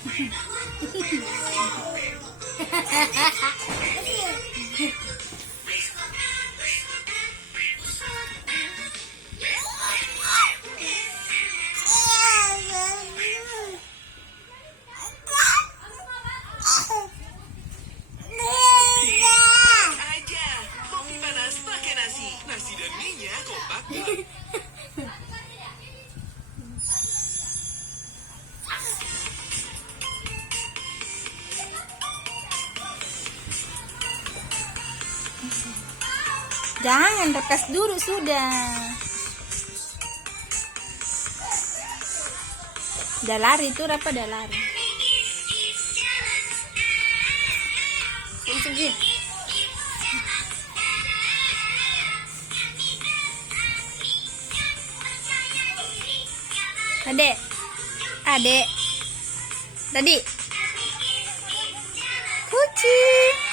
Aja, kopi panas pakai nasi dan minyak kompak. Jangan lepas dulu sudah. Udah lari tuh, apa udah lari? Sini. Adek, tadi kucing.